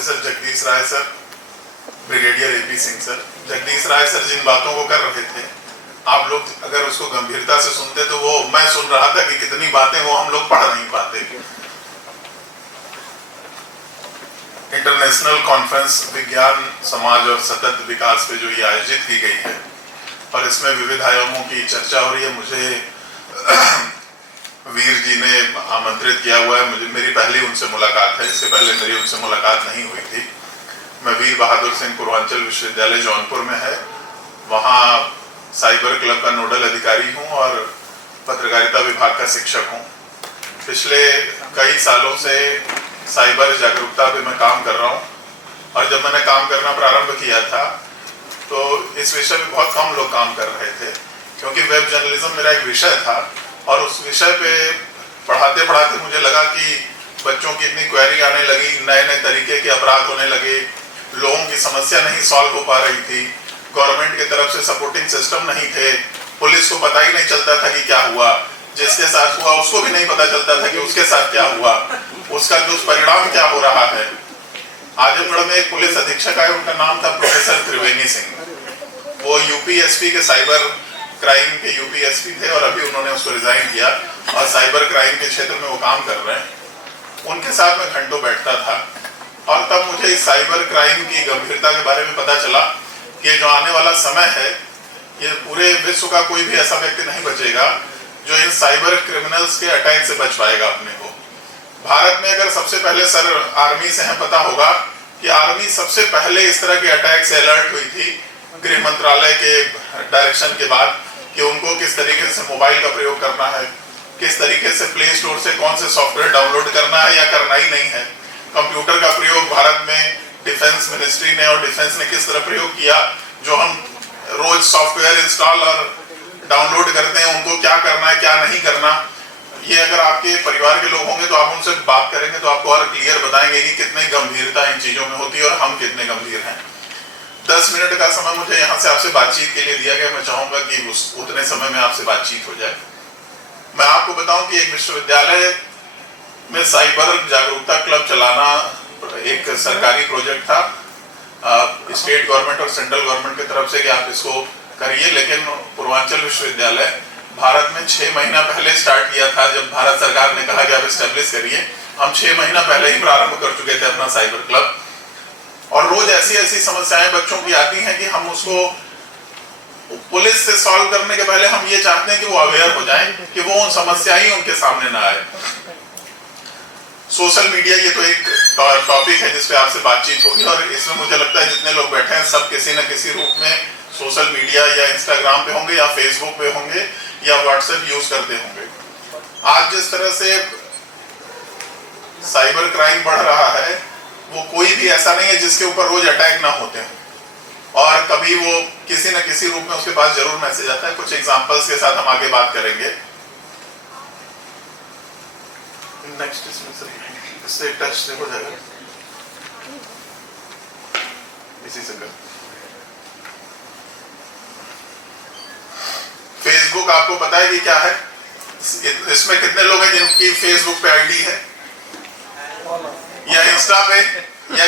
Officer Jagdish Rai sir, brigadier AP Singh sir. Jagdish Rai sir जिन बातों को कर रहे थे, आप लोग अगर उसको गंभीरता से सुनते तो वो, मैं सुन रहा था कि कितनी बातें वो हम लोग पढ़ नहीं पाते। इंटरनेशनल कॉन्फ्रेंस विज्ञान समाज और सतत विकास पे जो ये आयोजित की गई है और इसमें विविध आयामों की चर्चा हो रही है, मुझे वीर जी ने आमंत्रित किया हुआ है। मेरी पहली उनसे मुलाकात है, इससे पहले मेरी उनसे मुलाकात नहीं हुई थी। मैं वीर बहादुर सिंह पूर्वांचल विश्वविद्यालय जौनपुर में है, वहाँ साइबर क्लब का नोडल अधिकारी हूँ और पत्रकारिता विभाग का शिक्षक हूँ। पिछले कई सालों से साइबर जागरूकता पे मैं काम कर रहा हूँ और जब मैंने काम करना प्रारंभ किया था तो इस विषय में बहुत कम लोग काम कर रहे थे, क्योंकि वेब जर्नलिज्म मेरा एक विषय था और उस विषय पे पढ़ाते पढ़ाते मुझे लगा कि बच्चों की इतनी क्वेरी आने लगी, नए नए तरीके के अपराध होने लगे, लोगों की समस्या नहीं सॉल्व हो पा रही थी, गवर्नमेंट की तरफ से सपोर्टिंग सिस्टम नहीं थे, पुलिस को पता ही नहीं चलता था कि क्या हुआ, जिसके साथ हुआ उसको भी नहीं पता चलता था कि उसके साथ क्या हुआ, उसका दुष्परिणाम क्या हो रहा है। आजमगढ़ में एक पुलिस अधीक्षक आए, उनका नाम था प्रोफेसर त्रिवेणी सिंह। वो यूपीएसपी के साइबर क्राइम के यूपीएसपी थे और अभी उन्होंने उसको रिजाइन किया और साइबर क्राइम के क्षेत्र में वो काम कर रहे हैं। उनके साथ मैं घंटों बैठता था और तब मुझे इस साइबर क्राइम की गंभीरता के बारे में पता चला कि जो आने वाला समय है, ये पूरे विश्व का कोई भी ऐसा व्यक्ति नहीं बचेगा जो इन साइबर क्रिमिनल्स के अटैक से बच पाएगा अपने को। भारत में अगर सबसे पहले सर आर्मी से हमें पता होगा कि आर्मी सबसे पहले इस तरह के अटैक से अलर्ट हुई थी गृह मंत्रालय के डायरेक्शन के बाद कि उनको किस तरीके से मोबाइल का प्रयोग करना है, किस तरीके से प्ले स्टोर से कौन से सॉफ्टवेयर डाउनलोड करना है या करना ही नहीं है। कंप्यूटर का प्रयोग भारत में डिफेंस मिनिस्ट्री ने और डिफेंस ने किस तरह प्रयोग किया, जो हम रोज सॉफ्टवेयर इंस्टॉल और डाउनलोड करते हैं, उनको क्या करना है क्या नहीं करना। ये अगर आपके परिवार के लोग होंगे तो आप उनसे बात करेंगे तो आपको और क्लियर बताएंगे कि कितनी गंभीरता इन चीजों में होती है और हम कितने गंभीर हैं। 10 मिनट का समय मुझे यहाँ से आपसे बातचीत के लिए दिया गया। मैं चाहूंगा कि उतने समय में आपसे बातचीत हो जाए। मैं आपको बताऊं कि एक विश्वविद्यालय में साइबर जागरूकता क्लब चलाना एक सरकारी प्रोजेक्ट था, स्टेट गवर्नमेंट और सेंट्रल गवर्नमेंट की तरफ से कि आप इसको करिए। लेकिन पूर्वांचल विश्वविद्यालय भारत में 6 महीना पहले स्टार्ट किया था। जब भारत सरकार ने कहा कि आप एस्टेब्लिश करिए, हम 6 महीना पहले ही प्रारंभ कर चुके थे अपना साइबर क्लब। और रोज ऐसी ऐसी समस्याएं बच्चों की आती हैं कि हम उसको पुलिस से सॉल्व करने के पहले हम ये चाहते हैं कि वो अवेयर हो जाएं कि वो उन समस्या ही उनके सामने ना आए। सोशल मीडिया ये तो एक टॉपिक है जिसपे आपसे बातचीत होगी और इसमें मुझे लगता है जितने लोग बैठे हैं सब किसी न किसी रूप में सोशल मीडिया या इंस्टाग्राम पे होंगे या फेसबुक पे होंगे या व्हाट्सएप यूज करते होंगे। आज जिस तरह से साइबर क्राइम बढ़ रहा है, वो कोई भी ऐसा नहीं है जिसके ऊपर रोज अटैक ना होते हैं और कभी वो किसी न किसी रूप में उसके पास जरूर मैसेज आता है। कुछ एग्जांपल्स के साथ हम आगे बात करेंगे। नेक्स्ट इससे टच से हो जाएगा, इसी से कर। फेसबुक आपको पता है कि क्या है? इसमें कितने लोग हैं जिनकी फेसबुक पे आईडी है या इंस्टा पे, या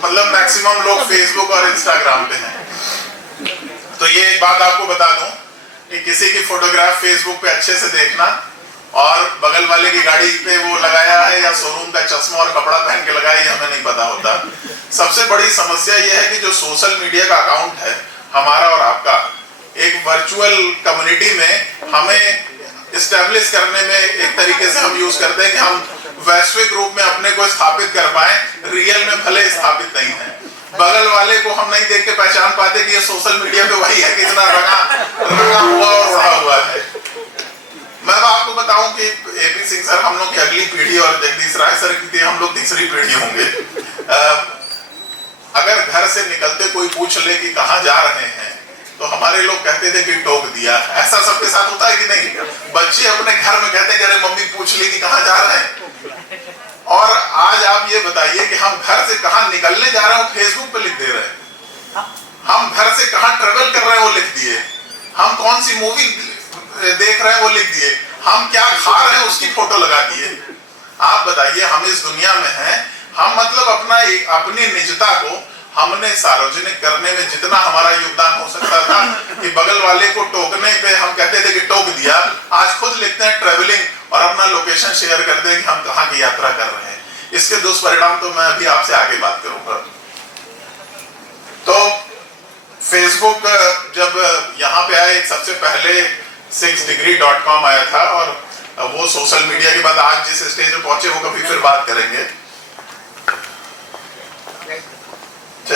मतलब मैक्सिमम लोग फेसबुक और इंस्टाग्राम पे हैं। तो ये एक बात आपको बता दूं कि किसी की फोटोग्राफ फेसबुक पे अच्छे से देखना और बगल वाले की गाड़ी पे वो लगाया है या शोरूम का चश्मा और कपड़ा पहन के लगाया, ये हमें नहीं पता होता। सबसे बड़ी समस्या ये है कि जो सोशल मीडिया का अकाउंट है हमारा और आपका, एक वर्चुअल कम्युनिटी में हमें इस्टेब्लिश करने में एक तरीके से हम यूज करते हैं कि हम वैश्विक रूप में अपने को स्थापित कर पाए। रियल में भले स्थापित नहीं है, बगल वाले को हम नहीं देख के पहचान पाते कि ये सोशल मीडिया पे वही है, कितना रंगा हुआ और उड़ा हुआ है। मैं आपको बताऊं कि एपी सिंह सर हम लोग की अगली पीढ़ी और जगदीश राय सर की हम लोग तीसरी पीढ़ी होंगे। अगर घर से निकलते कोई पूछ ले कि कहाँ जा रहे हैं तो हमारे लोग कहते थे कि टोक दिया। ऐसा सबके साथ होता है कि नहीं? बच्चे अपने घर में कहते हैं कि अरे मम्मी पूछ ली कि कहाँ जा रहे हैं। और आज आप ये बताइए कि हम घर से कहाँ निकलने जा रहे हैं फेसबुक पे लिख दे रहे हैं, हम घर से कहाँ ट्रेवल कर रहे हैं वो लिख दिए, हम कौन सी मूवी देख रहे हैं वो लिख दिए, हम क्या खा रहे हैं उसकी फोटो लगा दिए। आप बताइए, हम इस दुनिया में हैं, हम मतलब अपनी निजता को हमने सार्वजनिक करने में जितना हमारा योगदान हो सकता था कि बगल वाले को टोकने पे हम कहते थे कि टोक दिया, आज खुद लिखते हैं ट्रेवलिंग और अपना लोकेशन शेयर करते हैं कि हम कहाँ की यात्रा कर रहे हैं। इसके दुष्परिणाम तो मैं अभी आपसे आगे बात करूंगा। तो फेसबुक जब यहाँ पे आए, सबसे पहले 6degree.com आया था और वो सोशल मीडिया के बाद आज जिस स्टेज पे पहुंचे वो कभी फिर बात करेंगे।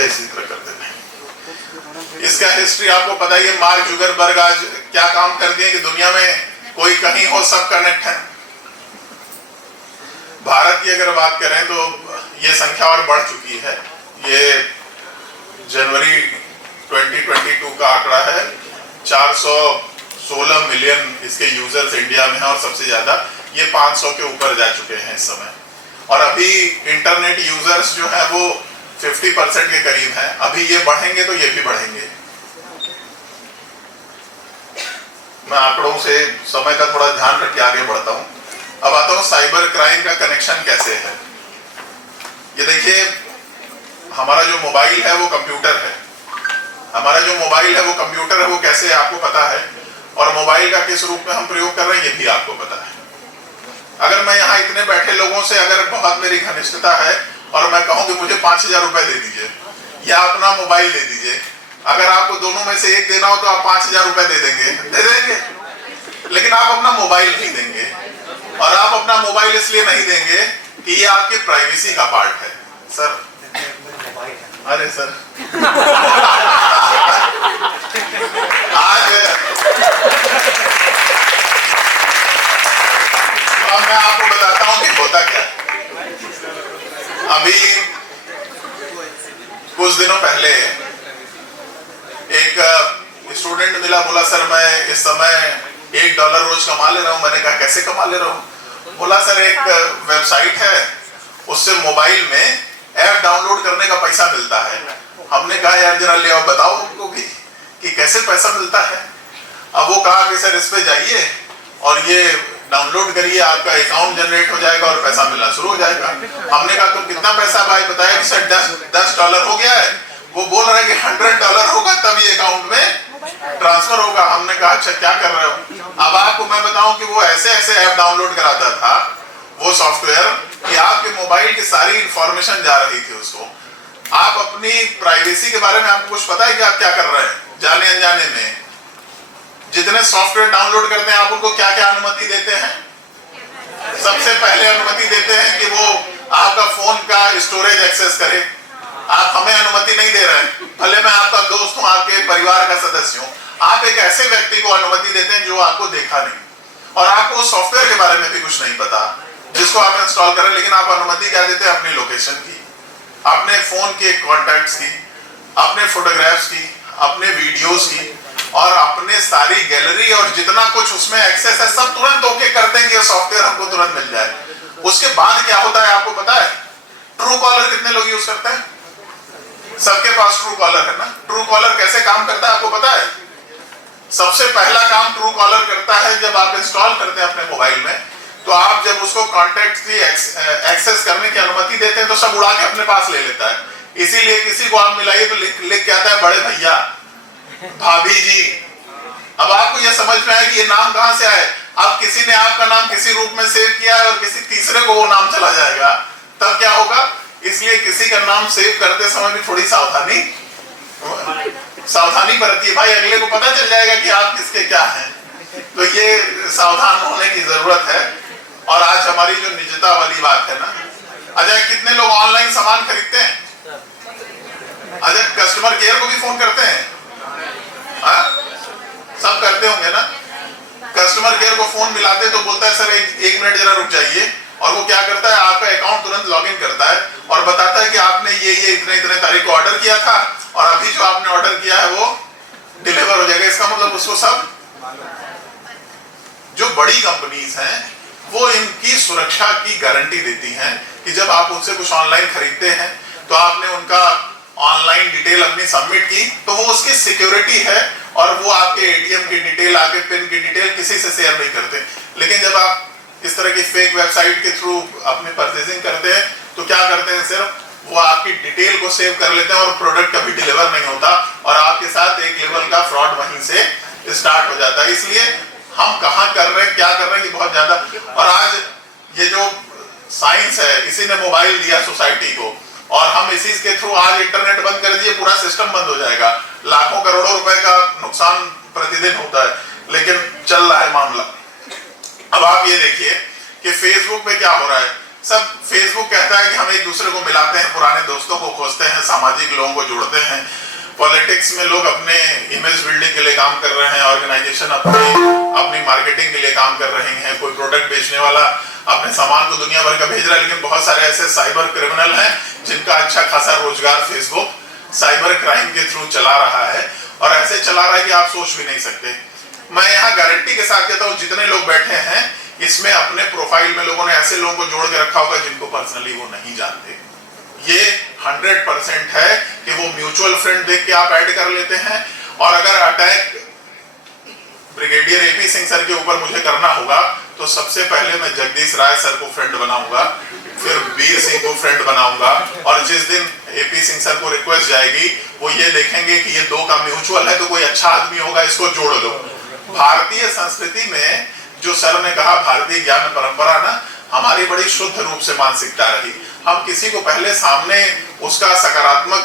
इसी तरह कर देते। इसका हिस्ट्री आपको पता ही है। मार्क जुकरबर्ग आज क्या काम कर दिए कि दुनिया में कोई कहीं हो सब कनेक्ट है। भारत की अगर बात करें तो ये संख्या और बढ़ चुकी है। ये जनवरी 2022 का आंकड़ा है, 416 मिलियन इसके यूजर्स इंडिया में हैं और सबसे ज्यादा ये 500 के ऊपर जा चुके हैं इस समय। और अभी इंटरनेट यूजर्स जो है वो 50% के करीब हैं। अभी ये बढ़ेंगे तो ये भी बढ़ेंगे। मैं आंकड़ों से समय का थोड़ा ध्यान रख के आगे बढ़ता हूं। अब आता हूं साइबर क्राइम का कनेक्शन कैसे है। ये देखिए, हमारा जो मोबाइल है वो कंप्यूटर है। हमारा जो मोबाइल है वो कंप्यूटर है, वो कैसे है आपको पता है। और मोबाइल का किस रूप में हम प्रयोग कर रहे हैं ये भी आपको पता है। अगर मैं यहाँ इतने बैठे लोगों से अगर बहुत मेरी घनिष्ठता है और मैं कहूं कि मुझे 5000 रुपए दे दीजिए या अपना मोबाइल दे दीजिए, अगर आपको दोनों में से एक देना हो तो आप 5000 रुपए दे देंगे, लेकिन आप अपना मोबाइल नहीं देंगे। और आप अपना मोबाइल इसलिए नहीं देंगे कि ये आपके प्राइवेसी का पार्ट है। सर, अरे सर आज अब मैं आपको बताता हूं कि होता क्या। अभी कुछ दिनों पहले एक स्टूडेंट मिला, बोला सर मैं इस समय $1 रोज कमा ले रहा हूं। मैंने कहा कैसे कमा ले रहा हूं? बोला सर एक वेबसाइट है, उससे मोबाइल में ऐप डाउनलोड करने का पैसा मिलता है। हमने कहा यार जरा ले आओ, बताओ हमको भी कि कैसे पैसा मिलता है। अब वो कहा कि सर इस पे जाइए और ये डाउनलोड करिए, आपका अकाउंट जनरेट हो जाएगा और पैसा मिलना शुरू हो जाएगा। हमने कहा तुम कितना पैसा भाई बताया कि सर $10 हो गया है। वो बोल रहा है कि $100 होगा तब ये अकाउंट में ट्रांसफर होगा। हमने कहा अच्छा क्या कर रहे हो? अब आपको मैं बताऊं कि वो ऐसे ऐसे ऐप डाउनलोड कराता था वो सॉफ्टवेयर कि आपके मोबाइल की सारी इंफॉर्मेशन जा रही थी उसको। आप अपनी प्राइवेसी के बारे में आपको कुछ पता है कि आप क्या कर रहे हैं? जाने अनजाने में जितने सॉफ्टवेयर डाउनलोड करते हैं आप उनको क्या क्या अनुमति देते हैं? सबसे पहले अनुमति देते हैं कि वो आपका फोन का स्टोरेज एक्सेस करे। आप हमें अनुमति नहीं दे रहे हैं, भले मैं आपका दोस्त हूं, आपके परिवार का सदस्य हूं। आप एक ऐसे व्यक्ति को अनुमति देते हैं जो आपको देखा नहीं और आपको सॉफ्टवेयर के बारे में भी कुछ नहीं पता जिसको आप इंस्टॉल करें, लेकिन आप अनुमति क्या देते हैं? अपनी लोकेशन की, अपने फोन के कॉन्टैक्ट्स की, अपने फोटोग्राफ्स की, अपने वीडियोस की और अपने सारी गैलरी और जितना कुछ उसमें एक्सेस है सब तुरंत ओके कर देंगे, ये सॉफ्टवेयर हमको तुरंत मिल जाए। उसके बाद क्या होता है आपको पता है? ट्रू कॉलर कितने लोग यूज करते हैं? सबके पास ट्रू कॉलर है ना। ट्रू कॉलर कैसे काम करता है आपको पता है? सबसे पहला काम ट्रू कॉलर करता है जब आप इंस्टॉल करते हैं अपने मोबाइल में, तो आप जब उसको कॉन्टैक्ट की एक्सेस करने की अनुमति देते हैं तो सब उड़ा के अपने पास ले लेता है। इसीलिए किसी को आप मिलाइए तो लिख के आता है बड़े भैया, भाभी जी। अब आपको यह समझ में आया कि ये नाम कहां से आए। अब किसी ने आपका नाम किसी रूप में सेव किया है और किसी तीसरे को वो नाम चला जाएगा, तब क्या होगा? इसलिए किसी का नाम सेव करते समय भी थोड़ी सावधानी बरतिए भाई, अगले को पता चल जाएगा कि आप किसके क्या हैं। तो ये सावधान होने की जरूरत है। और आज हमारी जो निजता वाली बात है ना, अजय कितने लोग ऑनलाइन सामान खरीदते हैं? अजय कस्टमर केयर को भी फोन करते हैं? सब करते होंगे ना। कस्टमर केयर को फोन मिलाते तो बोलता है सर एक मिनट जरा रुक जाइए, और वो क्या करता है आपका अकाउंट तुरंत लॉगिन करता है और बताता है कि आपने ये इतने इतने तारीख को ऑर्डर किया था और अभी जो आपने ऑर्डर किया है वो डिलीवर हो जाएगा। इसका मतलब उसको सब, जो बड़ी कंपनीज हैं वो इनकी सुरक्षा की गारंटी देती हैं कि जब आप उनसे कुछ ऑनलाइन खरीदते हैं तो आपने उनका ऑनलाइन डिटेल अपनी सबमिट की तो वो उसकी सिक्योरिटी है और वो आपके एटीएम की डिटेल, आपके पिन की डिटेल किसी से शेयर नहीं करते। लेकिन जब आप इस तरह की फेक वेबसाइट के थ्रू अपनी परचेजिंग करते हैं तो क्या करते हैं, सिर्फ वो आपकी डिटेल को सेव कर लेते हैं और प्रोडक्ट कभी डिलीवर नहीं होता और आपके साथ एक लेवल का फ्रॉड वहीं से स्टार्ट हो जाता है। इसलिए हम कहाँ कर रहे हैं, क्या कर रहे हैं, ये बहुत ज्यादा। और आज ये जो साइंस है, इसी ने मोबाइल दिया सोसाइटी को और हम इसी के थ्रू आज इंटरनेट बंद कर दिए, पूरा सिस्टम बंद हो जाएगा। लाखों करोड़ों रुपए का नुकसान प्रतिदिन होता है, लेकिन चल रहा है मामला। अब आप ये देखिए कि फेसबुक पे क्या हो रहा है। सब फेसबुक कहता है कि हम एक दूसरे को मिलाते हैं, पुराने दोस्तों को खोजते हैं, सामाजिक लोगों को जोड़ते हैं। पॉलिटिक्स में लोग अपने इमेज बिल्डिंग के लिए काम कर रहे हैं, ऑर्गेनाइजेशन अपनी मार्केटिंग के लिए काम कर रहे हैं। कोई प्रोडक्ट बेचने वाला अपने सामान को दुनिया भर का भेज रहा है, लेकिन बहुत सारे ऐसे साइबर क्रिमिनल हैं जिनका अच्छा खासा रोजगार फेसबुक साइबर क्राइम के थ्रू चला रहा है और ऐसे चला रहा है कि आप सोच भी नहीं सकते। मैं यहाँ गारंटी के साथ कहता हूँ, जितने लोग बैठे हैं इसमें अपने प्रोफाइल में लोगों ने ऐसे लोगों को जोड़ के रखा होगा जिनको पर्सनली वो नहीं जानते। ये 100% है कि वो म्यूचुअल फ्रेंड देख के आप ऐड कर लेते हैं। और अगर attack brigadier AP Singh sir के ऊपर मुझे करना होगा तो सबसे पहले मैं जगदीश राय सर को फ्रेंड बनाऊंगा, फिर वीर सिंह को फ्रेंड बनाऊंगा और जिस दिन एपी सिंह सर को रिक्वेस्ट जाएगी वो ये देखेंगे कि ये दो का म्यूचुअल है तो कोई अच्छा आदमी होगा, इसको जोड़ दो। भारतीय संस्कृति में जो सर ने कहा, भारतीय ज्ञान परंपरा ना हमारी बड़ी शुद्ध रूप से मानसिकता रही। हम किसी को पहले सामने उसका सकारात्मक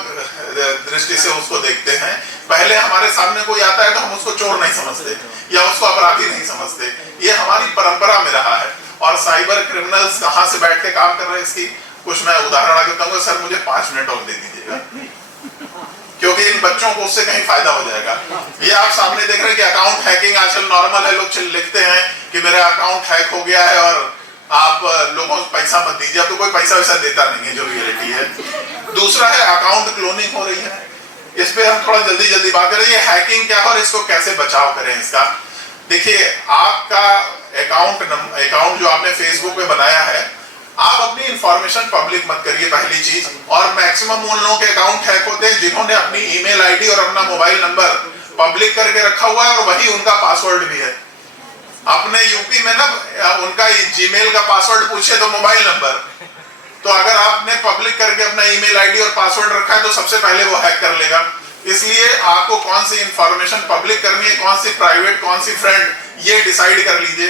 दृष्टि से उसको देखते हैं। पहले हमारे सामने कोई आता है तो हम उसको चोर नहीं समझते या उसको अपराधी नहीं समझते। ये हमारी परंपरा में रहा है। और साइबर क्रिमिनल्स कहाँ से बैठ के काम कर रहे हैं, इसकी कुछ मैं उदाहरण आगे बताऊंगा। सर मुझे 5 मिनट और दे दीजिएगा, क्योंकि इन बच्चों को उससे कहीं फायदा हो जाएगा। ये आप सामने देख रहे हैं कि अकाउंट हैकिंग आजकल नॉर्मल है। लोग लिखते हैं कि मेरा अकाउंट हैक हो गया है और आप लोगों को पैसा मत दीजिए। अब तो कोई पैसा वैसा देता नहीं है, जो रियलिटी है। दूसरा है अकाउंट क्लोनिंग हो रही है। इस पे हम थोड़ा जल्दी बात करें। ये हैकिंग क्या है और इसको कैसे बचाव करें इसका। देखिए, आपका अकाउंट जो आपने फेसबुक पे बनाया है, आप अपनी इंफॉर्मेशन पब्लिक मत करिए, पहली चीज। और मैक्सिमम उन लोगों के अकाउंट हैक होते हैं जिन्होंने अपनी ईमेल आईडी और अपना मोबाइल नंबर पब्लिक करके रखा हुआ है और वही उनका पासवर्ड भी है। अपने यूपी में ना उनका जीमेल का पासवर्ड पूछे तो मोबाइल नंबर, तो अगर आपने पब्लिक करके अपना ईमेल आईडी और पासवर्ड रखा है तो सबसे पहले वो हैक कर लेगा। इसलिए आपको कौन सी इंफॉर्मेशन पब्लिक करनी है, कौन सी प्राइवेट, कौन सी फ्रेंड, ये डिसाइड कर लीजिए।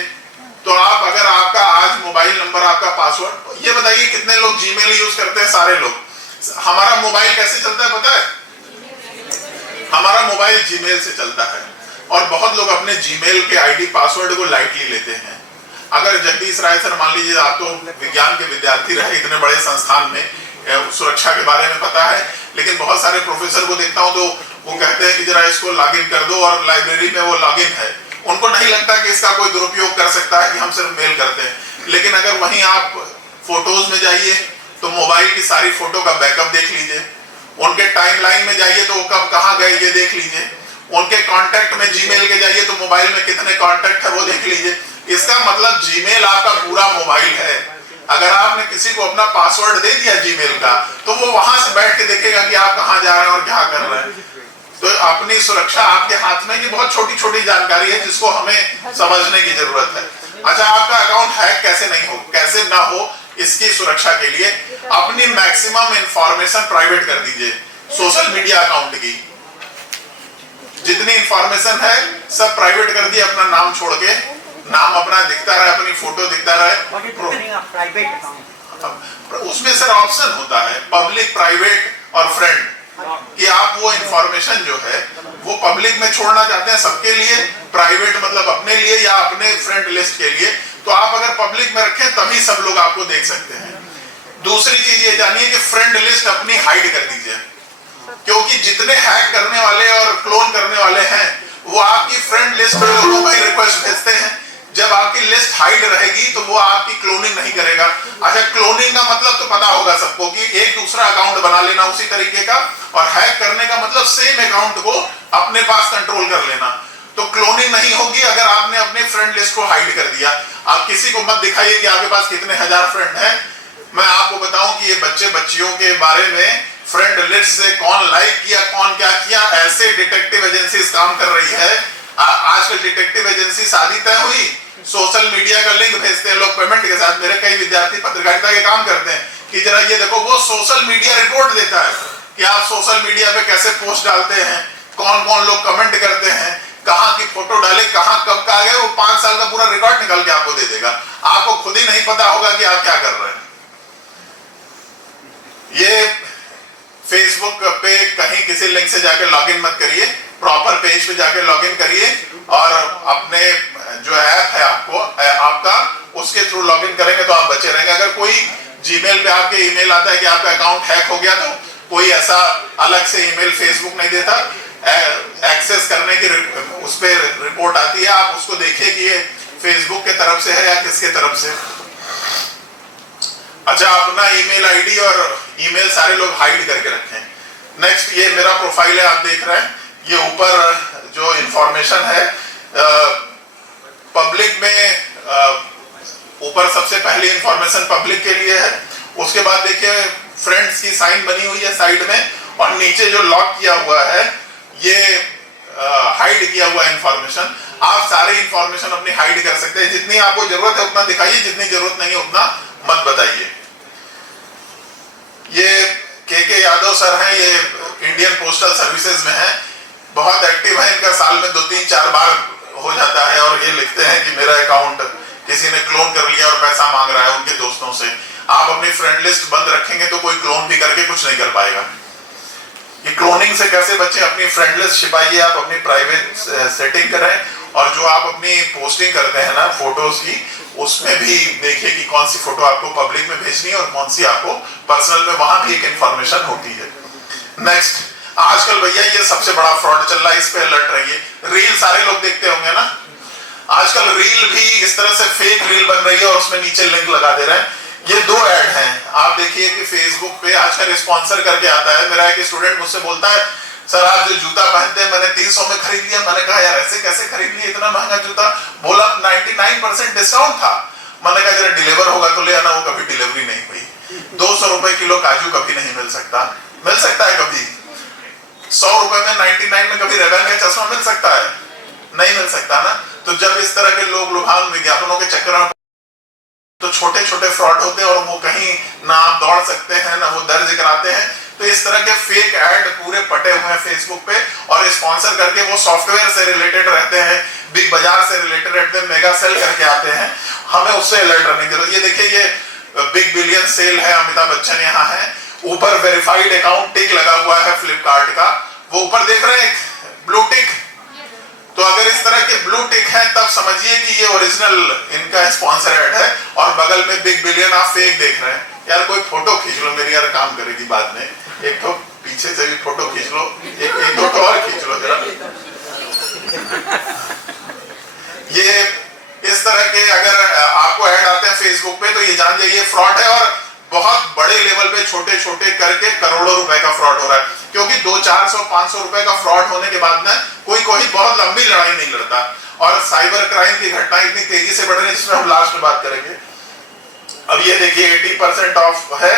तो आप अगर आपका आज मोबाइल नंबर, आपका पासवर्ड, ये बताइए कितने लोग जीमेल यूज करते हैं? सारे लोग। हमारा मोबाइल कैसे चलता है पता है? हमारा मोबाइल जीमेल से चलता है और बहुत लोग अपने जीमेल के आईडी पासवर्ड को लाइटली लेते हैं। अगर जगदीश राय सर, मान लीजिए आप तो विज्ञान के विद्यार्थी रहे इतने बड़े संस्थान में, सुरक्षा के बारे में पता है, लेकिन बहुत सारे प्रोफेसर को देखता हूं तो वो कहते हैं कि जरा इसको लॉगिन कर दो और लाइब्रेरी में वो लॉगिन है। उनको नहीं लगता कि इसका कोई दुरुपयोग कर सकता है कि हम सिर्फ मेल करते हैं। लेकिन अगर वहीं आप फोटोज में जाइए तो मोबाइल की सारी फोटो का बैकअप देख लीजिए। उनके टाइमलाइन में जाइए तो वो कब कहाँ गए ये देख लीजिए। उनके कांटेक्ट में जीमेल के जाइए तो मोबाइल में कितने कांटेक्ट है वो देख लीजिए। इसका मतलब जीमेल आपका पूरा मोबाइल है। अगर आपने किसी को अपना पासवर्ड दे दिया जीमेल का तो वो वहां से बैठ के देखेगा कि आप कहाँ जा रहे हैं और क्या कर रहे हैं। तो अपनी सुरक्षा आपके हाथ में। ये बहुत छोटी छोटी जानकारी है जिसको हमें समझने की जरूरत है। अच्छा, आपका अकाउंट हैक कैसे ना हो, इसकी सुरक्षा के लिए अपनी मैक्सिमम इंफॉर्मेशन प्राइवेट कर दीजिए। सोशल मीडिया अकाउंट की जितनी इंफॉर्मेशन है सब प्राइवेट कर दिए। अपना नाम छोड़ के, नाम अपना दिखता रहे, अपनी फोटो दिखता रहे। उसमें सर ऑप्शन होता है पब्लिक, प्राइवेट और फ्रेंड, कि आप वो इंफॉर्मेशन जो है वो पब्लिक में छोड़ना चाहते हैं सबके लिए, प्राइवेट मतलब अपने लिए या अपने फ्रेंड लिस्ट के लिए। तो आप अगर पब्लिक में रखें तभी सब लोग आपको देख सकते हैं। दूसरी चीज ये जानिए कि फ्रेंड लिस्ट अपनी हाइड कर दीजिए, क्योंकि जितने हैक करने वाले और क्लोन करने वाले हैं वो आपकी फ्रेंड लिस्ट में लोगों को रिक्वेस्ट भेजते हैं। जब आपकी लिस्ट हाइड रहेगी तो वो आपकी क्लोनिंग नहीं करेगा। अच्छा, क्लोनिंग का मतलब तो पता होगा सबको कि एक दूसरा अकाउंट बना लेना उसी तरीके का, और हैक करने का मतलब सेम अकाउंट को अपने पास कंट्रोल कर लेना। तो क्लोनिंग नहीं होगी अगर आपने अपने फ्रेंड लिस्ट को हाइड कर दिया। आप किसी को मत दिखाइए कि आपके पास कितने हजार फ्रेंड हैं। मैं आपको बताऊं कि ये बच्चे बच्चियों के बारे में फ्रेंड लिस्ट से कौन लाइक किया, कौन क्या किया, ऐसे डिटेक्टिव एजेंसीज काम कर रही है। आजकल डिटेक्टिव एजेंसी शादी तय हुई, सोशल मीडिया का लिंक भेजते हैं लोग पेमेंट के साथ। मेरे कई विद्यार्थी पत्रकारिता के काम करते हैं, कि जरा ये देखो, वो सोशल मीडिया रिपोर्ट देता है कि आप सोशल मीडिया पे कैसे पोस्ट डालते हैं, कौन कौन लोग कमेंट करते हैं, कहां की फोटो डाले, कहां कब का गए, वो 5 साल का पूरा रिकॉर्ड निकल के आपको दे देगा। आपको खुद ही नहीं पता होगा कि आप क्या कर रहे हैं। ये फेसबुक पे कहीं किसी लिंक से जाके लॉगिन मत करिए, प्रॉपर पेज पे जाके लॉगिन करिए और अपने जो ऐप है आपका उसके थ्रू लॉगिन करेंगे तो आप बचे रहेंगे। अगर कोई जीमेल पे आपके ईमेल आता है कि आपका अकाउंट हैक हो गया, तो कोई ऐसा अलग से ईमेल फेसबुक नहीं देता, एक्सेस करने की उस पर रिपोर्ट आती है, आप उसको देखिए कि ये फेसबुक के तरफ से है या किसके तरफ से। अच्छा, अपना ईमेल आईडी और ईमेल सारे लोग हाइड करके रखें। नेक्स्ट, ये मेरा प्रोफाइल है, आप देख रहे हैं, ये ऊपर जो इंफॉर्मेशन है पब्लिक में, ऊपर सबसे पहली इंफॉर्मेशन पब्लिक के लिए है। उसके बाद देखिए फ्रेंड्स की साइन बनी हुई है साइड में, और नीचे जो लॉक किया हुआ है ये हाइड किया हुआ इंफॉर्मेशन। आप सारी इंफॉर्मेशन अपनी हाइड कर सकते हैं, जितनी आपको जरूरत है उतना दिखाइए, जितनी जरूरत नहीं है उतना मत बताइए। ये के यादव सर हैं, ये इंडियन पोस्टल सर्विसेज में हैं, बहुत एक्टिव है, इनका साल में 2-3-4 बार हो जाता है और ये लिखते हैं कि मेरा अकाउंट किसी ने क्लोन कर लिया और पैसा मांग रहा है उनके दोस्तों से। आप अपनी फ्रेंड लिस्ट बंद रखेंगे तो कोई क्लोन भी करके कुछ नहीं कर पाएगा। ये क्लोनिंग से कैसे बचे, अपनी फ्रेंड लिस्ट छिपाइए, आप अपनी प्राइवेट सेटिंग करें, और जो आप अपनी पोस्टिंग करते हैं ना फोटोज की, उसमें भी देखिए कि कौन सी फोटो आपको पब्लिक में भेजनी है और कौन सी आपको पर्सनल में, वहां भी एक इंफॉर्मेशन होती है। नेक्स्ट, आजकल भैया ये सबसे बड़ा फ्रॉड चल रहा है, इस पे अलर्ट रहिए। रील सारे लोग देखते होंगे ना, आजकल रील भी इस तरह से फेक रील बन रही है और उसमें नीचे लिंक लगा दे रहे हैं। ये 2 ऐड हैं, आप देखिए कि फेसबुक पे आजकल स्पॉन्सर करके आता है। मेरा एक स्टूडेंट मुझसे बोलता है, सर आप जो जूता पहनते हैं मैंने 300 में खरीद लिया। मैंने कहा यार ऐसे कैसे खरीद लिया इतना महंगा जूता? बोला 99% डिस्काउंट था। मैंने कहा जरा डिलीवर होगा तो ले आना, वो कभी डिलीवरी नहीं हुई। 200 रुपए किलो काजू कभी नहीं मिल सकता, मिल सकता है कभी 100 रुपए में 99 में कभी रेबन का चश्मा मिल सकता है? नहीं मिल सकता ना। तो जब इस तरह के लोग लुभान विज्ञापनों के चक्कर में, तो छोटे छोटे फ्रॉड होते हैं और वो कहीं ना आप दौड़ सकते हैं ना वो दर्ज कराते हैं। तो इस तरह के फेक ऐड पूरे पटे हुए हैं फेसबुक पे, और स्पॉन्सर करके वो सॉफ्टवेयर से रिलेटेड रहते हैं, बिग बाजार से रिलेटेड रहते हैं, मेगा सेल करके आते हैं। हमें उससे अलर्ट रहने की जरूरत। ये देखिए, ये बिग बिलियन सेल है, अमिताभ बच्चन यहाँ है, ऊपर वेरीफाइड अकाउंट टिक लगा हुआ है फ्लिपकार्ट का, वो ऊपर देख रहे हैं ब्लू टिक। तो अगर इस तरह के ब्लू टिक है तब समझिए कि ये ओरिजिनल इनका स्पॉन्सर ऐड है, और बगल में बिग बिलियन आप फेक देख रहे हैं। यार कोई फोटो खींच लो मेरी, यार काम करेगी बाद में। एक तो पीछे से भी फोटो खींच लो, एक दो और खींच लो जरा। ये इस तरह के अगर आपको ऐड आते हैं फेसबुक पे तो ये जान जाइए फ्रॉड है, और बहुत बड़े लेवल पे छोटे छोटे करके करोड़ों रुपए का फ्रॉड हो रहा है। क्योंकि 200-400-500 रुपए का फ्रॉड होने के बाद में कोई बहुत लंबी लड़ाई नहीं लड़ता, और साइबर क्राइम की घटनाएं इतनी तेजी से बढ़ रही है, जिसमें हम लास्ट में बात करेंगे। अब ये देखिए 80% ऑफ है,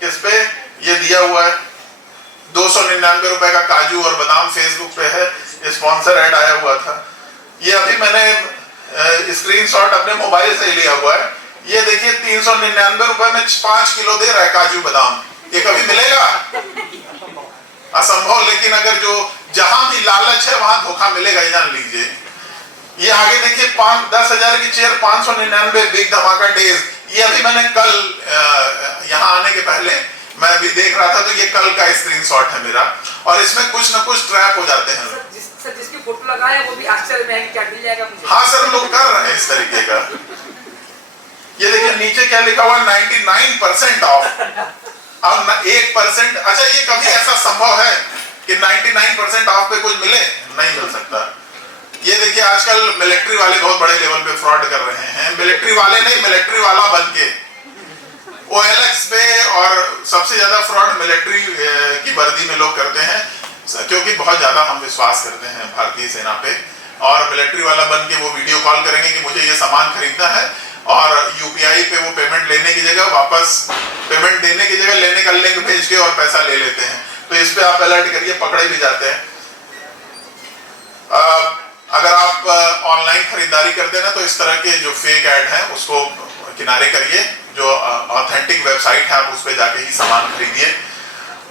किस पे ये दिया हुआ है, 299 रुपए का काजू और बादाम फेसबुक पे है, स्पॉन्सर ऐड आया हुआ था। ये अभी मैंने स्क्रीनशॉट अपने मोबाइल से लिया हुआ है। ये देखिए 399 रुपए में 5 किलो दे रहा है काजू बादाम। ये कभी मिलेगा? असंभव। लेकिन अगर जो जहां भी लालच है वहां धोखा मिलेगा, ये जान लीजिए। ये आगे देखिए 10,000 की चेयर 599 बिग धमाका डेज। ये अभी मैंने कल यहाँ आने के पहले मैं भी देख रहा था, तो ये कल का स्क्रीनशॉट है मेरा, और इसमें कुछ ना कुछ ट्रैप हो जाते हैं। सर जिसकी फोटो लगाया वो भी आश्चर्य में है कि क्या मिल जाएगा मुझे। हाँ सर, लोग कर रहे हैं इस तरीके का। ये देखिए नीचे क्या लिखा हुआ, 99% ऑफ। अब 1%, अच्छा ये कभी ऐसा संभव है कि 99% ऑफ पे कुछ मिले? नहीं मिल सकता। ये देखिए आजकल मिलिट्री वाले बहुत बड़े लेवल पे फ्रॉड कर रहे हैं। मिलिट्री वाले नहीं, मिलिट्री वाला बन के OLX पे, और सबसे ज्यादा फ्रॉड मिलिट्री की वर्दी में लोग करते हैं, क्योंकि बहुत ज्यादा हम विश्वास करते हैं भारतीय सेना पे। और मिलिट्री वाला बन के वो वीडियो कॉल करेंगे कि मुझे ये सामान खरीदना है, और UPI पे वो पेमेंट लेने की जगह वापस पेमेंट देने की जगह लेने का लिंक भेज के और पैसा ले लेते हैं। तो इस पे आप अलर्ट करिए, पकड़े भी जाते हैं। अगर आप ऑनलाइन खरीदारी करते हैं ना, तो इस तरह के जो फेक ऐड हैं उसको किनारे करिए। जो ऑथेंटिक वेबसाइट है आप उस पर जाके ही सामान खरीदिए।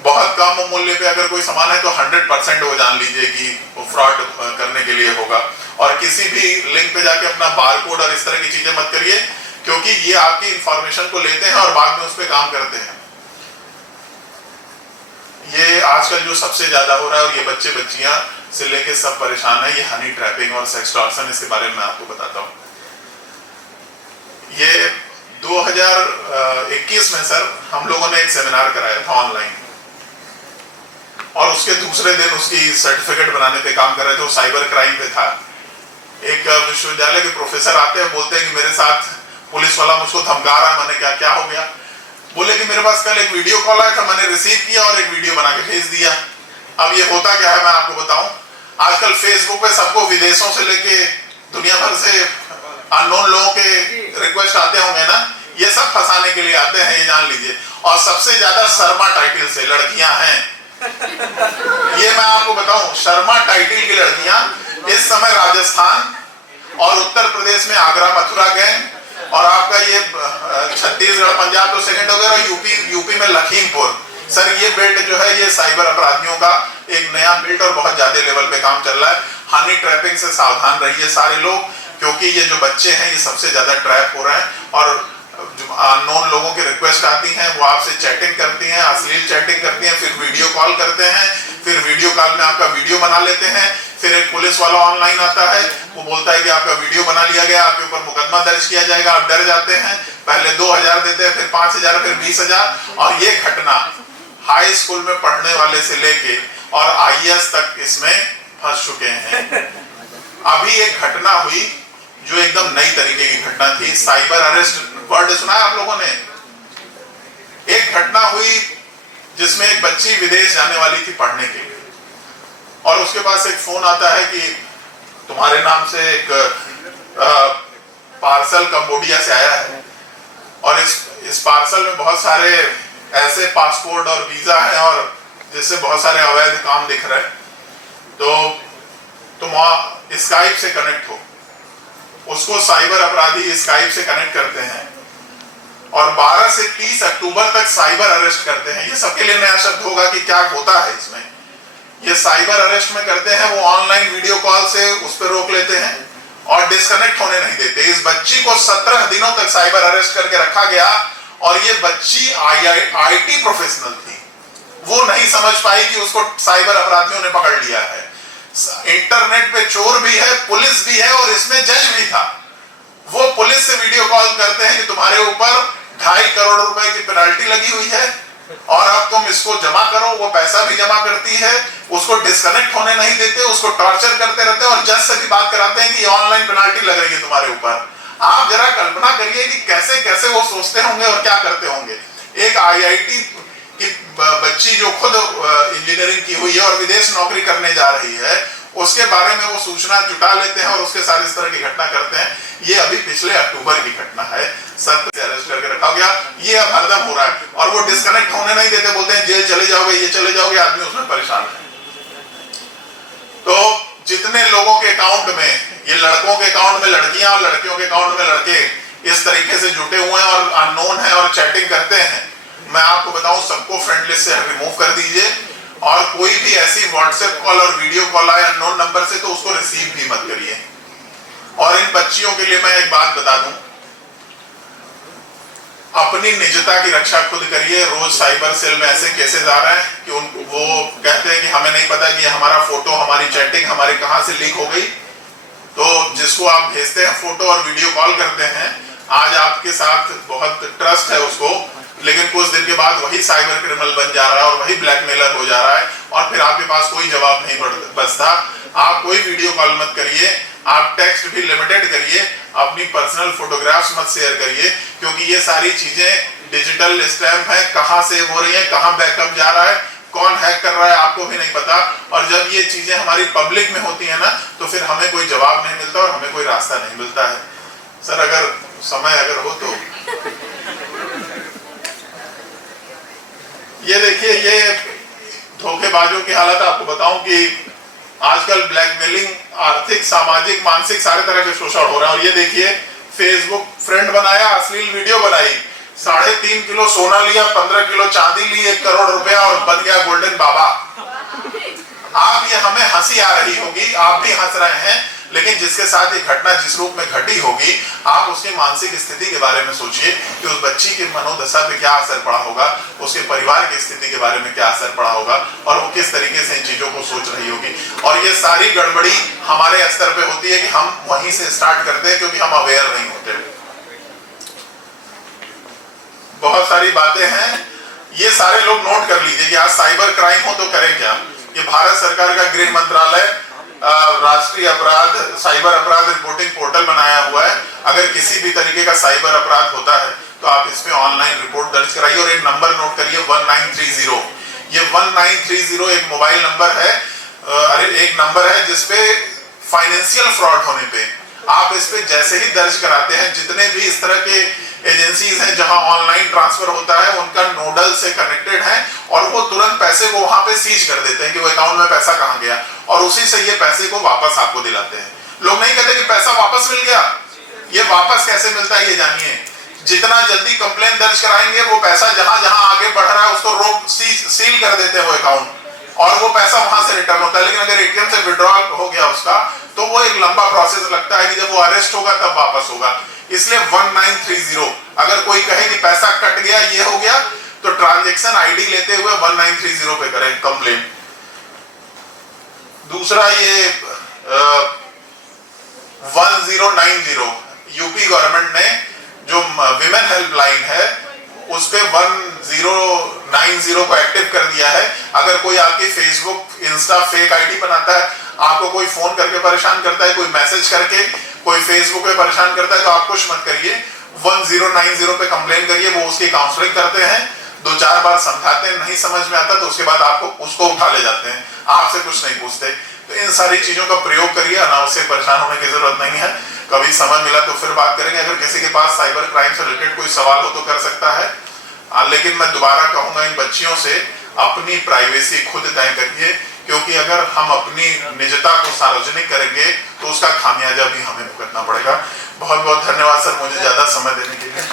बहुत कम मूल्य पे अगर कोई सामान है तो 100% वो जान लीजिए कि वो फ्रॉड करने के लिए होगा। और किसी भी लिंक पे जाके अपना बारकोड और इस तरह की चीजें मत करिए, क्योंकि ये आपकी इंफॉर्मेशन को लेते हैं और बाद में उस पर काम करते हैं। ये आजकल जो सबसे ज्यादा हो रहा है और ये बच्चे बच्चियां से लेके सब परेशान है, ये हनी ट्रैपिंग और सेक्सटॉर्शन। इसके बारे में मैं आपको बताता हूँ। ये 2021 में सर हम लोगों ने एक सेमिनार कराया था ऑनलाइन, और उसके दूसरे दिन उसकी सर्टिफिकेट बनाने पे काम कर रहे थे। वो साइबर क्राइम पे था। एक विश्वविद्यालय के प्रोफेसर आते हैं, बोलते हैं कि मेरे साथ पुलिस वाला मुझको धमका रहा है। मैंने क्या हो गया? बोले कि मेरे पास कल एक वीडियो कॉल आया था, मैंने रिसीव किया और एक वीडियो बना के भेज दिया। अब ये होता क्या है मैं आपको बताऊं। आजकल फेसबुक पे सबको विदेशों से लेके दुनिया भर से अननोन लोगों के रिक्वेस्ट आते होंगे ना, ये सब फंसाने के लिए आते हैं, ये जान लीजिए। और सबसे ज्यादा शर्मा टाइटल से लड़कियां हैं। ये मैं आपको बताऊं, शर्मा टाइटल की लड़कियां इस समय राजस्थान और उत्तर प्रदेश में आगरा मथुरा गए, और आपका ये छत्तीसगढ़ पंजाब तो सेकंड हो गया, और यूपी में लखीमपुर। सर ये बेल्ट जो है ये साइबर अपराधियों का एक नया बेल्ट और बहुत ज्यादा लेवल पे काम चल रहा है। हनी ट्रैपिंग से सावधान रहिए सारे लोग, क्योंकि ये जो बच्चे हैं ये सबसे ज्यादा ट्रैप हो रहे हैं। और जो अननोन लोगों की रिक्वेस्ट आती हैं वो आपसे चैटिंग करती हैं, अश्लील चैटिंग करती हैं, फिर वीडियो कॉल करते हैं, फिर वीडियो कॉल में आपका वीडियो बना लेते हैं। फिर एक पुलिस वाला ऑनलाइन आता है, वो बोलता है कि आपका वीडियो बना लिया गया, आपके ऊपर मुकदमा दर्ज किया जाएगा। आप डर जाते हैं, पहले 2000 देते हैं, फिर 5000, फिर 20000। और ये घटना हाई स्कूल में पढ़ने वाले से लेके और IAS तक इसमें फंस चुके हैं। अभी एक घटना हुई जो एकदम नई तरीके की घटना थी, साइबर अरेस्ट वर्ड सुना है आप लोगों ने? एक घटना हुई जिसमें एक बच्ची विदेश जाने वाली थी पढ़ने के लिए, और उसके पास एक फोन आता है कि तुम्हारे नाम से एक पार्सल कंबोडिया से आया है, और इस पार्सल में बहुत सारे ऐसे पासपोर्ट और वीजा है और जिससे बहुत सारे अवैध काम दिख रहे हैं। तो तुम स्काइप से कनेक्ट हो। उसको साइबर अपराधी स्काइप से कनेक्ट करते हैं और 12 से 30 अक्टूबर तक साइबर अरेस्ट करते हैं। ये सबके लिए नया शब्द होगा कि क्या होता है इसमें। ये साइबर अरेस्ट में करते हैं, वो ऑनलाइन वीडियो कॉल से उस पर रोक लेते हैं और डिस्कनेक्ट होने नहीं देते। इस बच्ची को 17 दिनों तक साइबर अरेस्ट करके रखा गया, और ये बच्ची IT प्रोफेशनल थी। वो नहीं समझ पाई कि उसको साइबर अपराधियों ने पकड़ लिया है। इंटरनेट पे चोर भी है, पुलिस भी है, और इसमें जज भी था। वो पुलिस से वीडियो कॉल करते हैं कि तुम्हारे ऊपर 2.5 करोड़ रुपए की पेनल्टी लगी हुई है और अब तुम इसको जमा करो। वो पैसा भी जमा करती है, उसको डिस्कनेक्ट होने नहीं देते, उसको टॉर्चर करते रहते हैं, और जज से भी बात कराते हैं कि ऑनलाइन पेनल्टी लग रही है तुम्हारे ऊपर। आप जरा कल्पना करिए कि कैसे कैसे वो सोचते होंगे और क्या करते होंगे। एक IIT की बच्ची जो खुद इंजीनियरिंग की हुई है और विदेश नौकरी करने जा रही है, उसके बारे में वो सूचना जुटा लेते हैं और उसके साथ इस तरह की घटना करते हैं। ये अभी पिछले अक्टूबर की घटना है। 7 से अरेस्ट करके रखा गया। ये अब हरदम हो रहा है और वो डिस्कनेक्ट होने नहीं देते, बोलते हैं जेल चले जाओगे, ये चले जाओगे। आदमी उसमें परेशान है। तो जितने लोगों के अकाउंट में, ये लड़कों के अकाउंट में लड़कियां और लड़कियों के अकाउंट में लड़के इस तरीके से जुटे हुए हैं और अननोन है और चैटिंग करते हैं, मैं आपको बताऊं सबको फ्रेंड लिस्ट से रिमूव कर दीजिए। और कोई भी ऐसी व्हाट्सएप कॉल और वीडियो कॉल आए अननोन नंबर से तो उसको रिसीव भी मत करिए। और इन बच्चियों के लिए मैं एक बात बता दूं, अपनी निजता की रक्षा खुद करिए। रोज साइबर सेल में ऐसे केसेस आ रहे हैं कि वो कहते हैं कि हमें नहीं पता कि हमारा फोटो, हमारी चैटिंग हमारे कहां से लीक हो गई। तो जिसको आप भेजते हैं फोटो और वीडियो कॉल करते हैं, आज आपके साथ बहुत ट्रस्ट है उसको, लेकिन कुछ दिन के बाद वही साइबर क्रिमिनल बन जा रहा है और वही ब्लैकमेलर हो जा रहा है और फिर आपके पास कोई जवाब नहीं बचता। आप कोई वीडियो कॉल मत करिए, आप टेक्स्ट भी लिमिटेड करिए, अपनी पर्सनल फोटोग्राफ्स मत शेयर करिए, क्योंकि ये सारी चीजें डिजिटल स्टैम्प है। कहां सेव हो रही है, कहां बैकअप जा रहा है, कौन हैक कर रहा है, आपको भी नहीं पता। और जब ये चीजें हमारी पब्लिक में होती है ना, तो फिर हमें कोई जवाब नहीं मिलता और हमें कोई रास्ता नहीं मिलता है। सर अगर समय अगर हो तो ये देखिए, ये धोखेबाजों की हालत आपको बताऊं कि आजकल ब्लैकमेलिंग, आर्थिक, सामाजिक, मानसिक सारे तरह के शोषण हो रहे हैं। और ये देखिए, फेसबुक फ्रेंड बनाया, अश्लील वीडियो बनाई, 3.5 किलो सोना लिया, 15 किलो चांदी ली, 1 करोड़ रुपया और बन गया गोल्डन बाबा। आप ये हमें हंसी आ रही होगी, आप भी हंस रहे हैं, लेकिन जिसके साथ ये घटना जिस रूप में घटी होगी, आप उसकी मानसिक स्थिति के बारे में सोचिए कि उस बच्ची की मनोदशा पे क्या असर पड़ा होगा, उसके परिवार की स्थिति के बारे में क्या असर पड़ा होगा और वो किस तरीके से इन चीजों को सोच रही होगी। और ये सारी गड़बड़ी हमारे स्तर पे होती है कि हम वहीं से स्टार्ट करते हैं, क्योंकि हम अवेयर नहीं होते। बहुत सारी बातें हैं, ये सारे लोग नोट कर लीजिए कि आज साइबर क्राइम हो तो करें क्या। ये भारत सरकार का गृह मंत्रालय राष्ट्रीय अपराध साइबर अपराध रिपोर्टिंग पोर्टल बनाया हुआ है। अगर किसी भी तरीके का साइबर अपराध होता है तो आप इस पे ऑनलाइन रिपोर्ट दर्ज कराइए। और एक नंबर नोट करिए 1930। ये 1930 एक मोबाइल नंबर है, एक नंबर है जिसपे फाइनेंशियल फ्रॉड होने पे आप इस पे जैसे ही दर्ज कराते हैं, जितने भी इस तरह के एजेंसीज हैं जहां ऑनलाइन ट्रांसफर होता है, उनका नोडल से कनेक्टेड है और वो तुरंत पैसे को वहां पे सीज कर देते हैं कि वो अकाउंट में पैसा कहां गया, और उसी से ये पैसे को वापस आपको दिलाते हैं। लोग नहीं कहते कि पैसा वापस मिल गया, ये वापस कैसे मिलता है ये जानिए। जितना जल्दी कंप्लेन दर्ज कराएंगे, वो पैसा जहां जहां आगे बढ़ रहा है उसको रोक सील कर देते हैं वो अकाउंट, और वो पैसा वहां से रिटर्न होता है। लेकिन अगर एटीएम से विड्रॉल हो गया उसका, तो वो एक लंबा प्रोसेस लगता है कि जब वो अरेस्ट होगा तब वापस होगा। इसलिए 1930, अगर कोई कहे कि पैसा कट गया, ये हो गया, तो ट्रांजैक्शन आईडी लेते हुए 1930 पे करें कंप्लेन। दूसरा ये 1090 यूपी गवर्नमेंट ने जो विमेन हेल्पलाइन है उस पे 1090 को एक्टिव कर दिया है। अगर कोई आपकी फेसबुक इंस्टा फेक आईडी बनाता है, आपको कोई फोन करके परेशान करता है, कोई मैसेज करके कोई फेसबुक पे परेशान करता है, तो आप कुछ मत करिए, 1090 पे कंप्लेन करिए। वो उसकी काउंसलिंग करते हैं, 2-4 बार समझाते हैं, नहीं समझ में आता तो उसके बाद आपको उसको उठा ले जाते हैं, आपसे कुछ नहीं पूछते। तो इन सारी चीजों का प्रयोग करिए, अनावश्यक परेशान होने की जरूरत नहीं है। कभी समय मिला तो फिर बात करेंगे। अगर किसी के पास साइबर क्राइम से रिलेटेड कोई सवाल हो तो कर सकता है, लेकिन मैं दोबारा कहूंगा इन बच्चियों से अपनी प्राइवेसी खुद तय करिए, क्योंकि अगर हम अपनी निजता को सार्वजनिक करेंगे तो उसका खामियाजा भी हमें भुगतना पड़ेगा। बहुत बहुत धन्यवाद सर मुझे ज्यादा समय देने के लिए।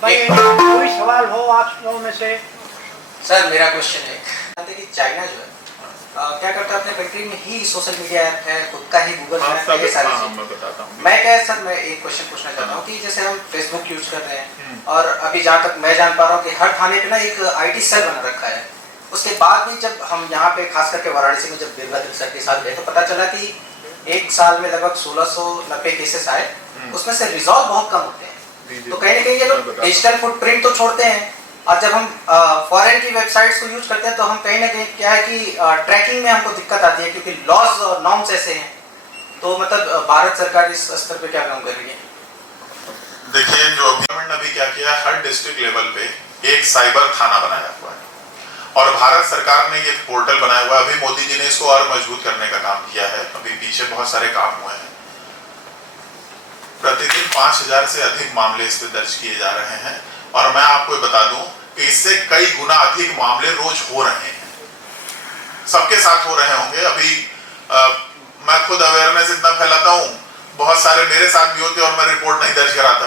कोई सवाल हो आप लोगों में से? सर मेरा क्वेश्चन है कि चाइना जो है क्या करता है, अपने कंट्री में ही सोशल मीडिया ऐप है, खुद का ही गूगल मैप है, ये सारी चीजें। मैं क्या सर मैं एक क्वेश्चन पूछना चाहता हूँ कि जैसे हम फेसबुक यूज कर रहे हैं और अभी जहाँ तक मैं जान पा रहा हूँ कि हर थाने पे ना एक आईटी सेल बना रखा है। उसके बाद भी जब हम यहाँ पे खास करके वाराणसी में जब वीरभद्र सर के साथ गए तो पता चला कि एक साल में लगभग 1690 केसेस आए, उसमें से रिजॉल्व बहुत कम होते हैं। तो कहीं ना कहीं ये लोग डिजिटल फुटप्रिंट तो छोड़ते हैं, और जब हम फॉरेन की वेबसाइट्स को यूज करते हैं तो हम कहीं ना कहीं क्या है कि ट्रैकिंग में हमको दिक्कत आती है, क्योंकि लॉज और नॉर्म्स ऐसे हैं। तो मतलब भारत सरकार इस स्तर पे क्या काम कर रही है? देखिए, जो गवर्नमेंट ने अभी क्या किया, हर डिस्ट्रिक्ट लेवल पे एक साइबर थाना बनाया हुआ है और भारत सरकार ने ये पोर्टल बनाया हुआ है। अभी मोदी जी ने इसको और मजबूत करने का काम किया है, अभी पीछे बहुत सारे काम हुए हैं। प्रतिदिन 5000 से अधिक मामले इस पे दर्ज किए जा रहे हैं, और मैं आपको बता दूं कि इससे कई गुना अधिक मामले रोज हो रहे हैं, सबके साथ हो रहे होंगे। अभी मैं खुद अवेयरनेस इतना फैलाता हूं, बहुत सारे मेरे साथ भी होते और मैं रिपोर्ट नहीं दर्ज कराता।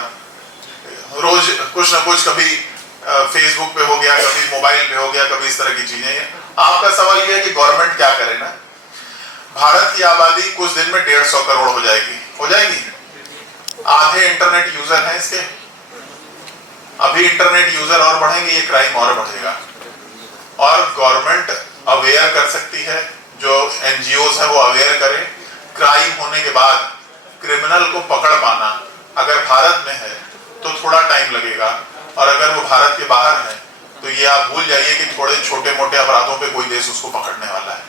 रोज कुछ ना कुछ, कभी फेसबुक पे हो गया, कभी मोबाइल पे हो गया, कभी इस तरह की चीजें। आपका सवाल यह है कि गवर्नमेंट क्या करे ना। भारत की आबादी कुछ दिन में 150 करोड़ हो जाएगी। आधे इंटरनेट यूजर हैं इसके। अभी इंटरनेट यूजर और बढ़ेंगे, ये क्राइम और बढ़ेगा। और गवर्नमेंट अवेयर कर सकती है, जो एनजीओज है वो अवेयर करें। क्राइम होने के बाद क्रिमिनल को पकड़ पाना अगर भारत में है तो थोड़ा टाइम लगेगा, और अगर वो भारत के बाहर है तो ये आप भूल जाइए कि थोड़े छोटे मोटे अपराधों पे कोई देश उसको पकड़ने वाला है।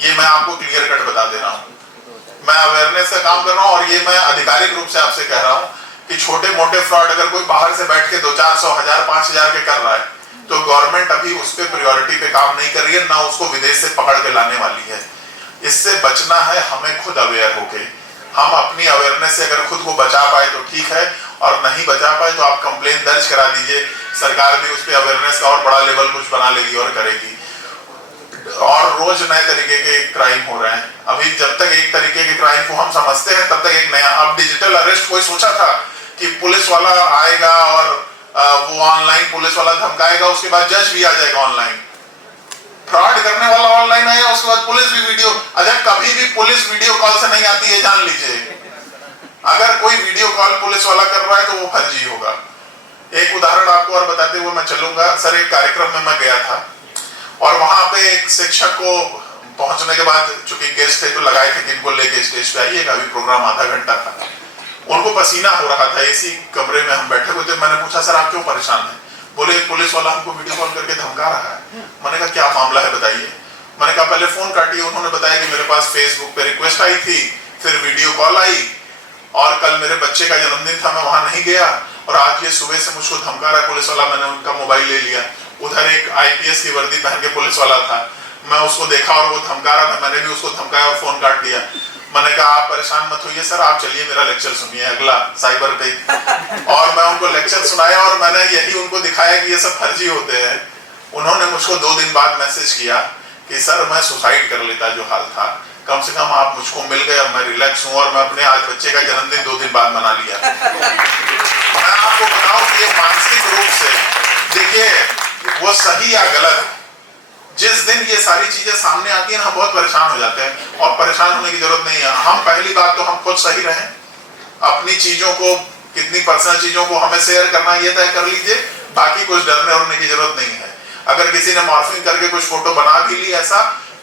ये मैं आपको क्लियर कट बता दे रहा हूँ। मैं अवेयरनेस का काम कर रहा हूँ, और ये मैं आधिकारिक रूप से आपसे कह रहा हूँ कि छोटे मोटे फ्रॉड अगर कोई बाहर से बैठ के 200-400, 1000, 5000 के कर रहा है तो गवर्नमेंट अभी उस पर प्रायोरिटी पे काम नहीं कर रही है, ना उसको विदेश से पकड़ के लाने वाली है। इससे बचना है हमें खुद अवेयर होके। हम अपनी अवेयरनेस से अगर खुद को बचा पाए तो ठीक है, और नहीं बचा पाए तो आप कंप्लेन दर्ज करा दीजिए। सरकार भी उस पर अवेयरनेस का और बड़ा लेवल कुछ बना लेगी और करेगी। और रोज नए तरीके के क्राइम हो रहे हैं। अभी जब तक एक तरीके के क्राइम को हम समझते हैं तब तक एक नया, अब डिजिटल अरेस्ट कोई सोचा था कि पुलिस वाला आएगा और वो ऑनलाइन पुलिस वाला धमकाएगा, उसके बाद जज भी आ जाएगा ऑनलाइन, फ्रॉड करने वाला ऑनलाइन आएगा, उसके बाद पुलिस भी वीडियो। अगर कभी भी पुलिस वीडियो कॉल से नहीं आती है, जान लीजिए अगर कोई वीडियो कॉल पुलिस वाला कर रहा है तो वो फर्जी होगा। एक उदाहरण आपको और बताते हुए मैं चलूंगा। सर, एक कार्यक्रम में मैं गया था और वहां पे एक शिक्षक को पहुंचने के बाद, चूंकि गेस्ट थे तो लगाए थे कि इनको लेके स्टेज पे आइएगा, अभी प्रोग्राम आधा घंटा था। उनको पसीना हो रहा था, इसी कमरे में हम बैठे हुए थे। मैंने पूछा, सर आप क्यों परेशान हैं? बोले, एक पुलिस वाला हमको वीडियो कॉल करके धमका रहा है। मैंने कहा क्या मामला है बताइए। मैंने कहा पहले फोन काटिए। उन्होंने बताया कि मेरे पास फेसबुक पे रिक्वेस्ट आई थी, फिर वीडियो कॉल आई, और कल मेरे बच्चे का जन्मदिन था, मैं वहां नहीं गया, और आज ये सुबह से मुझको धमका रहा है पुलिस वाला। मैंने उनका मोबाइल ले लिया। उधर एक आईपीएस की वर्दी पहन के पुलिस वाला था, मैं उसको देखा और वो धमका रहा था, मैंने भी उसको धमकाया और फोन काट दिया। मैंने कहा आप परेशान मत होइए सर, आप चलिए मेरा लेक्चर सुनिए अगला साइबर पे। और मैं उनको लेक्चर सुनाया और मैंने यही उनको दिखाया कि ये सब फर्जी होते हैं। उन्होंने मुझको 2 दिन बाद मैसेज किया कि सर मैं सुसाइड कर लेता जो हाल था, कम से कम आप मुझको मिल गए और मैं रिलैक्स हूं, और मैं अपने आज बच्चे का जन्मदिन 2 दिन बाद मना लिया। मैं आपको बताऊं कि ये मानसिक रूप से, देखिए वो सही या गलत, जिस दिन ये सारी चीजें सामने आती हैं हम बहुत परेशान हो जाते हैं, और परेशान होने की जरूरत नहीं है। हम पहली बात तो हम खुद सही रहें, अपनी चीजों को, कितनी पर्सनल चीजों को हमें शेयर करना ये तय कर लीजिए, बाकी कुछ डरने उड़ने की जरूरत नहीं है। अगर किसी ने मॉर्फिंग करके कुछ फोटो बना भी ली ऐसा,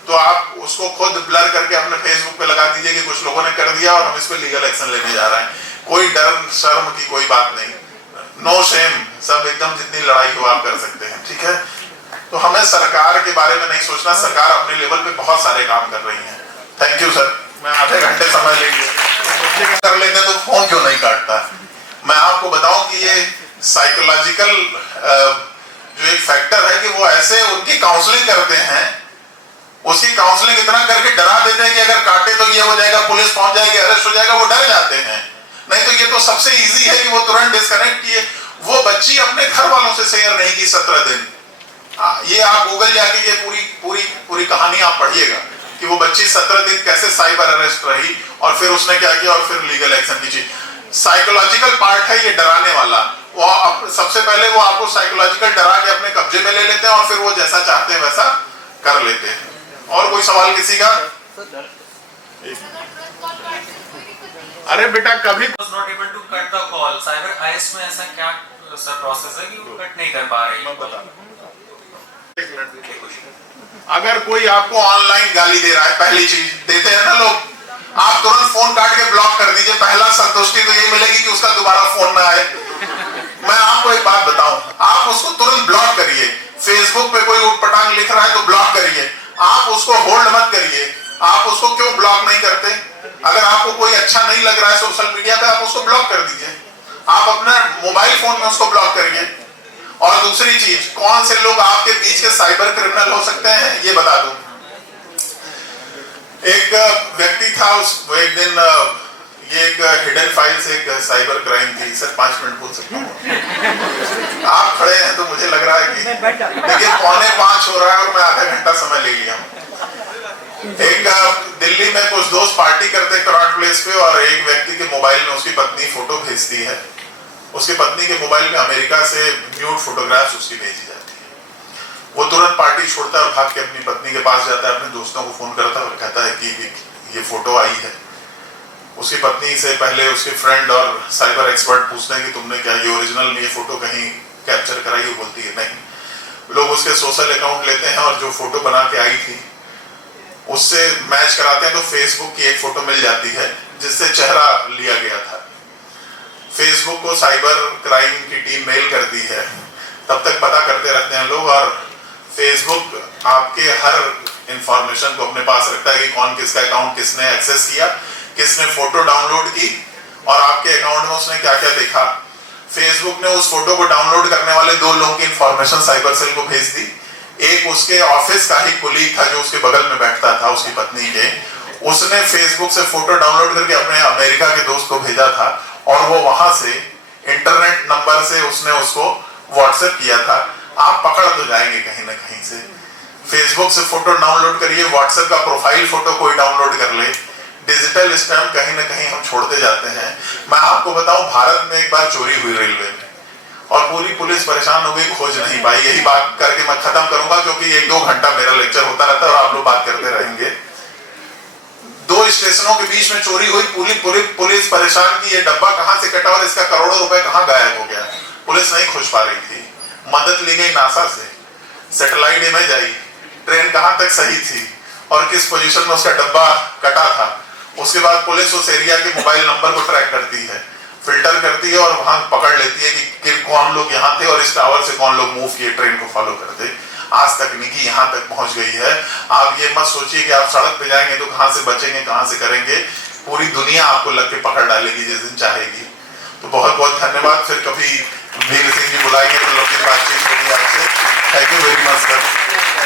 तो आप उसको खुद ब्लर करके अपने फेसबुक पे लगा दीजिए कि कुछ लोगों ने कर दिया और हम इस पे लीगल एक्शन लेने जा रहे हैं। कोई डर शर्म की कोई बात नहीं, नो शेम, सब एकदम जितनी लड़ाई हो आप कर सकते हैं, ठीक है। तो हमें सरकार के बारे में नहीं सोचना, सरकार अपने लेवल पे बहुत सारे काम कर रही है। थैंक यू सर, मैं आधे घंटे समय ले लिया। कर लेते तो फोन क्यों नहीं काटता। मैं आपको बताऊं कि ये साइकोलॉजिकल जो एक फैक्टर है कि वो ऐसे उनकी काउंसलिंग करते हैं, उसकी काउंसलिंग इतना करके डरा देते हैं कि अगर काटे तो ये हो जाएगा, पुलिस पहुंच जाएगी, अरेस्ट हो जाएगा, वो डर जाते हैं। नहीं तो ये तो सबसे इजी है कि वो तुरंत डिस्कनेक्ट किए। वो बच्ची अपने घर वालों से शेयर नहीं की 17 दिन। ये आप गूगल जाके ये पूरी कहानी आप पढ़िएगा कि वो बच्ची 17 दिन कैसे साइबर अरेस्ट रही और फिर उसने क्या किया और फिर लीगल एक्शन की चीज। साइकोलॉजिकल पार्ट है ये डराने वाला। वो सबसे पहले वो आपको साइकोलॉजिकल डरा के अपने कब्जे में ले लेते हैं और फिर वो जैसा चाहते हैं वैसा कर लेते हैं। और कोई सवाल किसी का? अरे बेटा कभी was not able to cut the call. Cyber IS में ऐसा क्या सर प्रोसेस है कि वो कट नहीं कर पा रही है? अगर कोई आपको ऑनलाइन गाली दे रहा है, पहली चीज देते हैं ना लोग, आप तुरंत फोन काट के ब्लॉक कर दीजिए। पहला संतुष्टि तो यही मिलेगी कि उसका दोबारा फोन ना आए। मैं आपको एक बात बताऊं, आप उसको तुरंत ब्लॉक करिए। फेसबुक पे कोई उटपटांग लिख रहा है तो ब्लॉक करिए, आप उसको होल्ड मत करिए। आप उसको क्यों ब्लॉक नहीं करते? अगर आपको कोई अच्छा नहीं लग रहा है सोशल मीडिया पे, आप उसको ब्लॉक कर दीजिए। आप अपने मोबाइल फोन में उसको ब्लॉक करिए। और दूसरी चीज, कौन से लोग आपके बीच के साइबर क्रिमिनल हो सकते हैं ये बता दूं। एक व्यक्ति था, वो एक दिन, ये एक हिडन फाइल से एक साइबर क्राइम थी। सर 5 मिनट बोल सकता हूँ? आप खड़े हैं तो मुझे लग रहा है कि देखिए 4:45 हो रहा है और मैं आधा घंटा समय ले लिया हूँ। एक दिल्ली में कुछ दोस्त पार्टी करते करॉट प्लेस पे, और एक व्यक्ति के मोबाइल में उसकी पत्नी फोटो भेजती है। उसकी पत्नी के मोबाइल में अमेरिका से न्यूड फोटोग्राफ्स उसकी भेजी जाती है। वो तुरंत पार्टी छोड़ता है और भाग के अपनी पत्नी के पास जाता है, अपने दोस्तों को फोन करता है और कहता है कि ये फोटो आई है। उसकी पत्नी से पहले उसके फ्रेंड और साइबर एक्सपर्ट पूछते हैं कि तुमने क्या ये ओरिजिनल में ये फोटो कहीं कैप्चर कराई? वो बोलती है नहीं। लोग उसके सोशल अकाउंट लेते हैं और जो फोटो बना के आई थी उससे मैच कराते हैं तो फेसबुक की एक फोटो मिल जाती है जिससे चेहरा लिया गया था। फेसबुक को साइबर क्राइम की टीम मेल करती है, तब तक पता करते रहते हैं लोग, और फेसबुक आपके हर इंफॉर्मेशन को अपने पास रखता है कि कौन किसका अकाउंट किसने एक्सेस किया, किसने फोटो डाउनलोड की और आपके अकाउंट में उसने क्या क्या देखा। फेसबुक ने उस फोटो को डाउनलोड करने वाले 2 लोगों की इंफॉर्मेशन साइबर सेल को भेज दी। एक उसके ऑफिस का ही कुलीग था जो उसके बगल में बैठता था उसकी पत्नी के, उसने फेसबुक से फोटो डाउनलोड करके अपने अमेरिका के दोस्त को भेजा था और वो वहां से इंटरनेट नंबर से उसने उसको व्हाट्सएप किया था। आप पकड़ तो जाएंगे कहीं ना कहीं से। फेसबुक से फोटो डाउनलोड करिए, व्हाट्सएप का प्रोफाइल फोटो कोई डाउनलोड कर ले। डिजिटल स्टैम्प कहीं ना कहीं हम छोड़ते जाते हैं। मैं आपको बताऊं, भारत में एक बार चोरी हुई रेलवे में और पूरी पुलिस परेशान हो गई, खोज नहीं पाई। यही बात करके मैं खत्म करूंगा, क्योंकि 1-2 घंटा मेरा लेक्चर होता रहता है और आप लोग बात करते रहेंगे। 2 स्टेशनों के बीच में चोरी हुई, पूरी पुलिस परेशान की ये डब्बा कहां से कटा और इसका करोड़ों रुपए कहां गायब हो गया। पुलिस नहीं खोज पा रही थी। मदद ली गई नासा से, सैटेलाइट इमेज आई, ट्रेन कहां तक सही थी और किस पोजीशन में उसका डब्बा कटा था। उसके बाद पुलिस उस एरिया के मोबाइल नंबर को ट्रैक करती है, फिल्टर करती है और वहां पकड़ लेती है कि कौन लोग यहाँ थे और इस टावर से कौन लोग मूव किए, ट्रेन को फॉलो करते। आज तकनीकी यहाँ तक पहुंच गई है। आप ये मत सोचिए कि आप सड़क पे जाएंगे तो कहां से बचेंगे, कहां से करेंगे। पूरी दुनिया आपको लग के पकड़ डालेगी जिस दिन चाहेगी। तो बहुत बहुत धन्यवाद। फिर कभी वीर सिंह जी बुलाएंगे तो लंबी बातचीत होगी आपसे। Thank you very much sir.